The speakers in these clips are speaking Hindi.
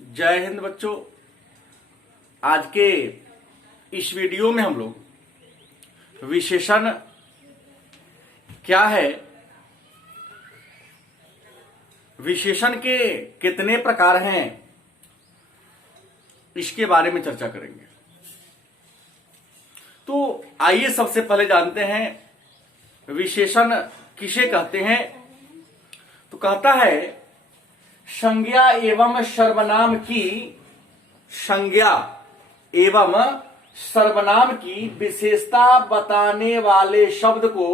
जय हिंद बच्चों। आज के इस वीडियो में हम लोग विशेषण क्या है, विशेषण के कितने प्रकार हैं, इसके बारे में चर्चा करेंगे। तो आइए सबसे पहले जानते हैं विशेषण किसे कहते हैं। तो कहता है संज्ञा एवं सर्वनाम की, संज्ञा एवं सर्वनाम की विशेषता बताने वाले शब्द को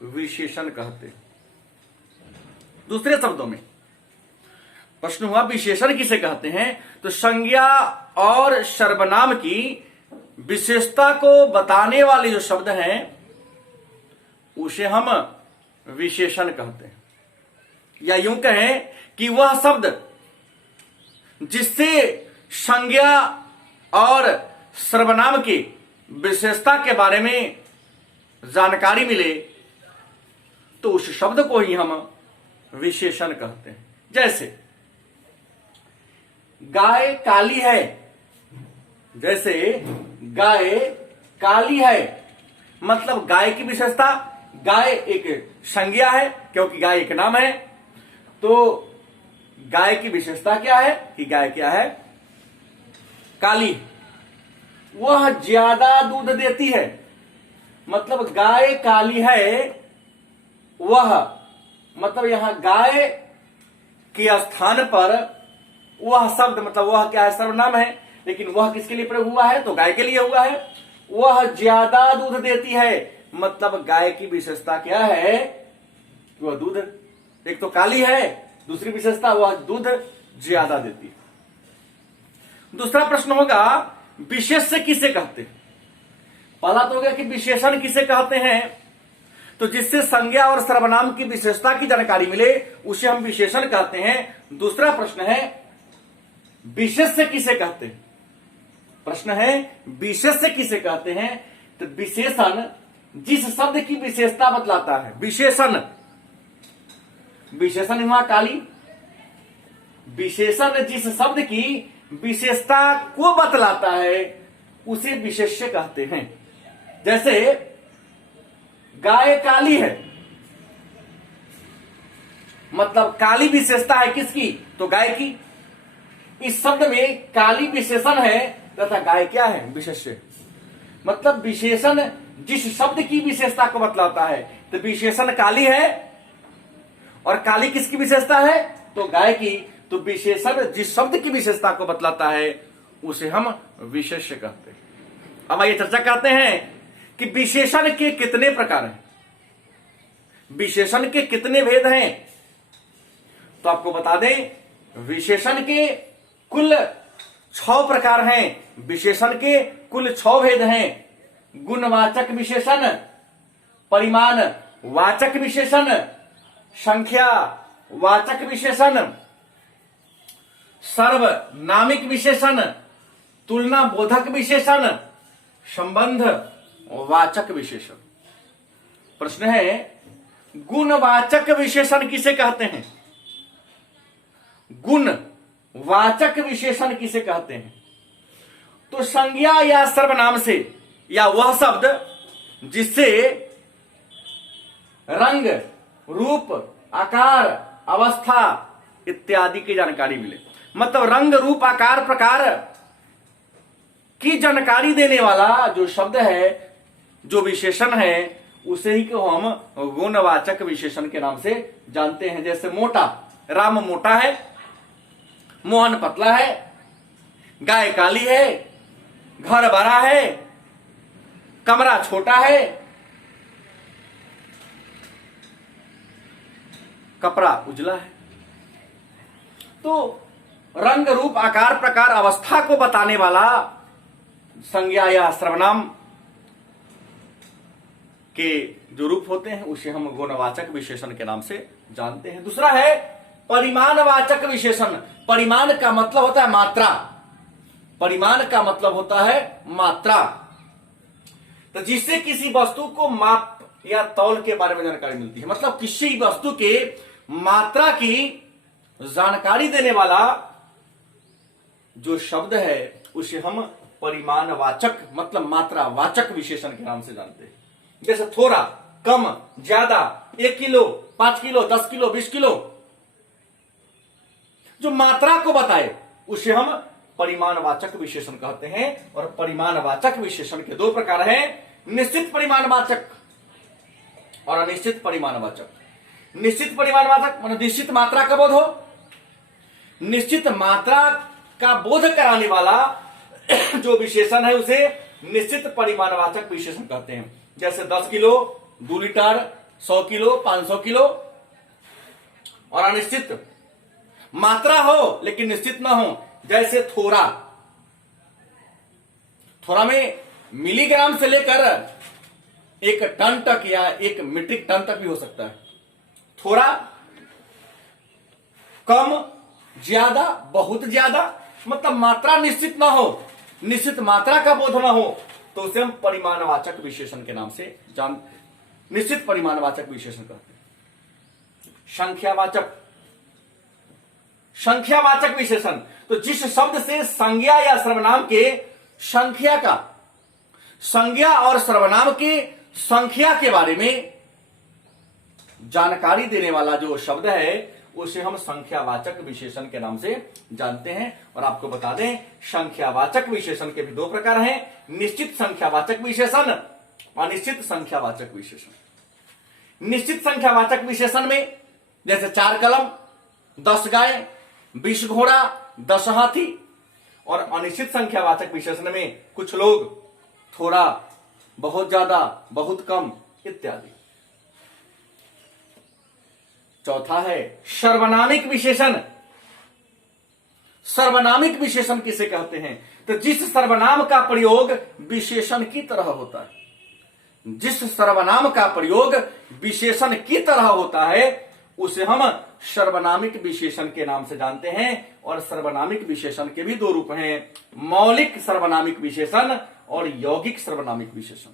विशेषण कहते हैं। दूसरे शब्दों में प्रश्न हुआ विशेषण किसे कहते हैं, तो संज्ञा और सर्वनाम की विशेषता को बताने वाले जो शब्द हैं उसे हम विशेषण कहते हैं। या यूं कहें कि वह शब्द जिससे संज्ञा और सर्वनाम की विशेषता के बारे में जानकारी मिले तो उस शब्द को ही हम विशेषण कहते हैं। जैसे गाय काली है, जैसे गाय काली है मतलब गाय की विशेषता, गाय एक संज्ञा है क्योंकि गाय एक नाम है। तो गाय की विशेषता क्या है कि गाय क्या है, काली। वह ज्यादा दूध देती है मतलब गाय काली है, वह मतलब यहां गाय के स्थान पर वह शब्द मतलब वह क्या है, सर्वनाम है, लेकिन वह किसके लिए प्रयोग हुआ है तो गाय के लिए हुआ है। वह ज्यादा दूध देती है मतलब गाय की विशेषता क्या है, वह दूध, एक तो काली है, दूसरी विशेषता वह दूध ज्यादा देती है। दूसरा प्रश्न होगा विशेष्य किसे कहते हैं। पहला तो हो गया कि विशेषण किसे कहते हैं, तो जिससे संज्ञा और सर्वनाम की विशेषता की जानकारी मिले उसे हम विशेषण कहते हैं। दूसरा प्रश्न है विशेष्य किसे कहते हैं। प्रश्न है विशेष्य किसे कहते हैं, तो विशेषण जिस शब्द की विशेषता बतलाता है, विशेषण, विशेषण हुआ काली, विशेषण जिस शब्द की विशेषता को बतलाता है उसे विशेष्य कहते हैं। जैसे गाय काली है मतलब काली विशेषता है किसकी, तो गाय की। इस शब्द में काली विशेषण है तथा गाय क्या है, विशेष्य। मतलब विशेषण जिस शब्द की विशेषता को बतलाता है, तो विशेषण काली है और काली किसकी विशेषता है तो गाय की। तो विशेषण जिस शब्द की विशेषता को बतलाता है उसे हम विशेष्य कहते हैं। अब आइए चर्चा करते हैं कि विशेषण के कितने प्रकार हैं, विशेषण के कितने भेद हैं। तो आपको बता दें विशेषण के कुल 6 प्रकार हैं, विशेषण के कुल 6 भेद हैं। गुणवाचक विशेषण, परिमाण वाचक विशेषण, संख्या वाचक विशेषण, सर्वनामिक विशेषण, तुलना बोधक विशेषण, संबंध वाचक विशेषण। प्रश्न है गुणवाचक विशेषण किसे कहते हैं, गुणवाचक विशेषण किसे कहते हैं। तो संज्ञा या सर्वनाम से या वह शब्द जिससे रंग, रूप, आकार, अवस्था इत्यादि की जानकारी मिले। मतलब रंग, रूप, आकार, प्रकार की जानकारी देने वाला जो शब्द है, जो विशेषण है, उसे ही को हम गुणवाचक विशेषण के नाम से जानते हैं। जैसे मोटा, राम मोटा है, मोहन पतला है, गाय काली है, घर बड़ा है, कमरा छोटा है, कपड़ा उजला है। तो रंग, रूप, आकार, प्रकार, अवस्था को बताने वाला संज्ञा या सर्वनाम के जो रूप होते हैं उसे हम गुणवाचक विशेषण के नाम से जानते हैं। दूसरा है परिमाणवाचक विशेषण। परिमाण का मतलब होता है मात्रा, परिमाण का मतलब होता है मात्रा। तो जिससे किसी वस्तु को माप या तौल के बारे में जानकारी मिलती है, मतलब किसी वस्तु के मात्रा की जानकारी देने वाला जो शब्द है उसे हम परिमाणवाचक मतलब मात्रावाचक विशेषण के नाम से जानते हैं। जैसे थोड़ा, कम, ज्यादा, 1 किलो, 5 किलो, 10 किलो, 20 किलो, जो मात्रा को बताए उसे हम परिमाणवाचक विशेषण कहते हैं। और परिमाणवाचक विशेषण के 2 प्रकार हैं, निश्चित परिमाणवाचक और अनिश्चित परिमाणवाचक। निश्चित परिमाणवाचक माने निश्चित मात्रा का बोध हो, निश्चित मात्रा का बोध कराने वाला जो विशेषण है उसे निश्चित परिमाणवाचक विशेषण कहते हैं। जैसे 10 किलो, 2 लीटर, 100 किलो, 500 किलो। और अनिश्चित मात्रा हो लेकिन निश्चित ना हो, जैसे थोड़ा। थोड़ा में मिलीग्राम से लेकर 1 टन तक या 1 मीट्रिक टन तक भी हो सकता है। थोड़ा, कम, ज्यादा, बहुत ज्यादा, मतलब मात्रा निश्चित ना हो, निश्चित मात्रा का बोध ना हो, तो उसे हम परिमाणवाचक विशेषण के नाम से निश्चित परिमाणवाचक विशेषण कहते हैं। संख्यावाचक, संख्यावाचक विशेषण तो जिस शब्द से संज्ञा या सर्वनाम के संख्या का, संज्ञा और सर्वनाम की संख्या के बारे में जानकारी देने वाला जो शब्द है उसे हम संख्यावाचक विशेषण के नाम से जानते हैं। और आपको बता दें, संख्यावाचक विशेषण के भी 2 प्रकार हैं, निश्चित संख्यावाचक विशेषण, अनिश्चित संख्यावाचक विशेषण। निश्चित संख्यावाचक विशेषण में जैसे 4 कलम, 10 गाय, 20 घोड़ा, 10 हाथी। और अनिश्चित संख्यावाचक विशेषण में कुछ लोग, थोड़ा, बहुत ज्यादा, बहुत कम इत्यादि। चौथा है सर्वनामिक विशेषण। सर्वनामिक विशेषण किसे कहते हैं? तो जिस सर्वनाम का प्रयोग विशेषण की तरह होता है, जिस सर्वनाम का प्रयोग विशेषण की तरह होता है उसे हम सर्वनामिक विशेषण के नाम से जानते हैं। और सर्वनामिक विशेषण के भी 2 रूप हैं, मौलिक सर्वनामिक विशेषण और यौगिक सर्वनामिक विशेषण।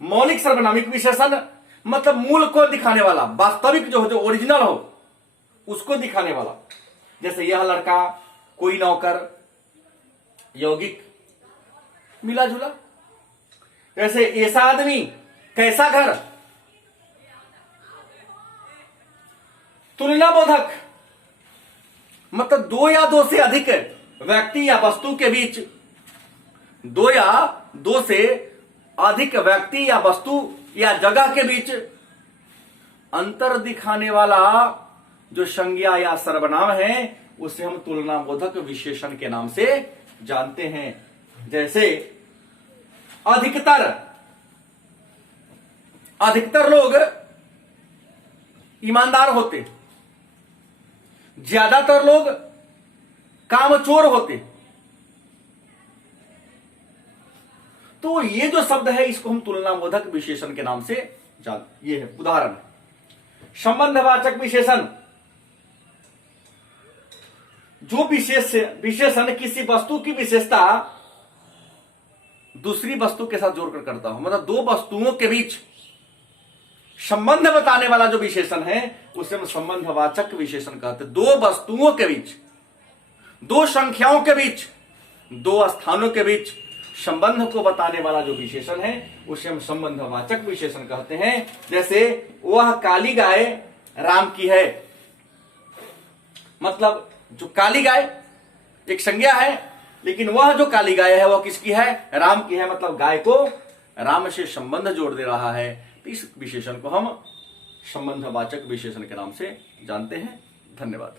मौलिक सर्वनामिक विशेषण मतलब मूल को दिखाने वाला, वास्तविक जो ओरिजिनल हो उसको दिखाने वाला। जैसे यह लड़का, कोई नौकर, यौगिक मिला जुला। जैसे ऐसा आदमी, कैसा घर, तुलनाबोधक मतलब 2 या 2 से अधिक व्यक्ति या वस्तु के बीच, 2 या 2 से अधिक व्यक्ति या वस्तु या जगह के बीच अंतर दिखाने वाला जो संज्ञा या सर्वनाम है उसे हम तुलनाबोधक विशेषण के नाम से जानते हैं। जैसे अधिकतर, अधिकतर लोग ईमानदार होते, ज्यादातर लोग कामचोर होते। तो ये जो शब्द है इसको हम तुलनाबोधक विशेषण के नाम से ये है। उदाहरण, संबंधवाचक विशेषण, जो विशेषण किसी वस्तु की विशेषता दूसरी वस्तु के साथ जोड़कर करता हो, मतलब 2 वस्तुओं के बीच संबंध बताने वाला जो विशेषण है उसे हम संबंधवाचक विशेषण कहते हैं। 2 वस्तुओं के बीच, 2 संख्याओं के बीच, 2 स्थानों के बीच संबंध को बताने वाला जो विशेषण है उसे हम संबंधवाचक विशेषण कहते हैं। जैसे वह काली गाय राम की है, मतलब जो काली गाय एक संज्ञा है, लेकिन वह जो काली गाय है वह किसकी है? राम की है, मतलब गाय को राम से संबंध जोड़ दे रहा है। तो इस विशेषण को हम संबंधवाचक विशेषण के नाम से जानते हैं। धन्यवाद।